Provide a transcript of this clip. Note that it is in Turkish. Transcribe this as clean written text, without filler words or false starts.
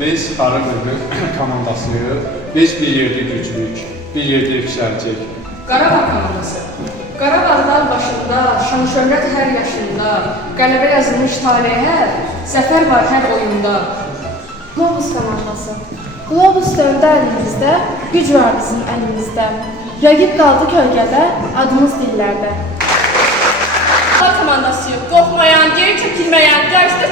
Biz Qara Bülbül komandasıyıq. Biz bir yerdə güclük, bir yerdə yüksələcək. Qarabağ komandası. Qarabağlar başında, şan-şöhrət hər yaşında, qələbə yazılmış tarixə, zəfər var hər oyunda. Globus komandası. Globus döndü əlimizdə, güc var bizim əlimizdə. Rəqib qaldı kölgədə, adımız dillərdə. Komandası, qorxmayan, geri çəkilməyən, dərsdə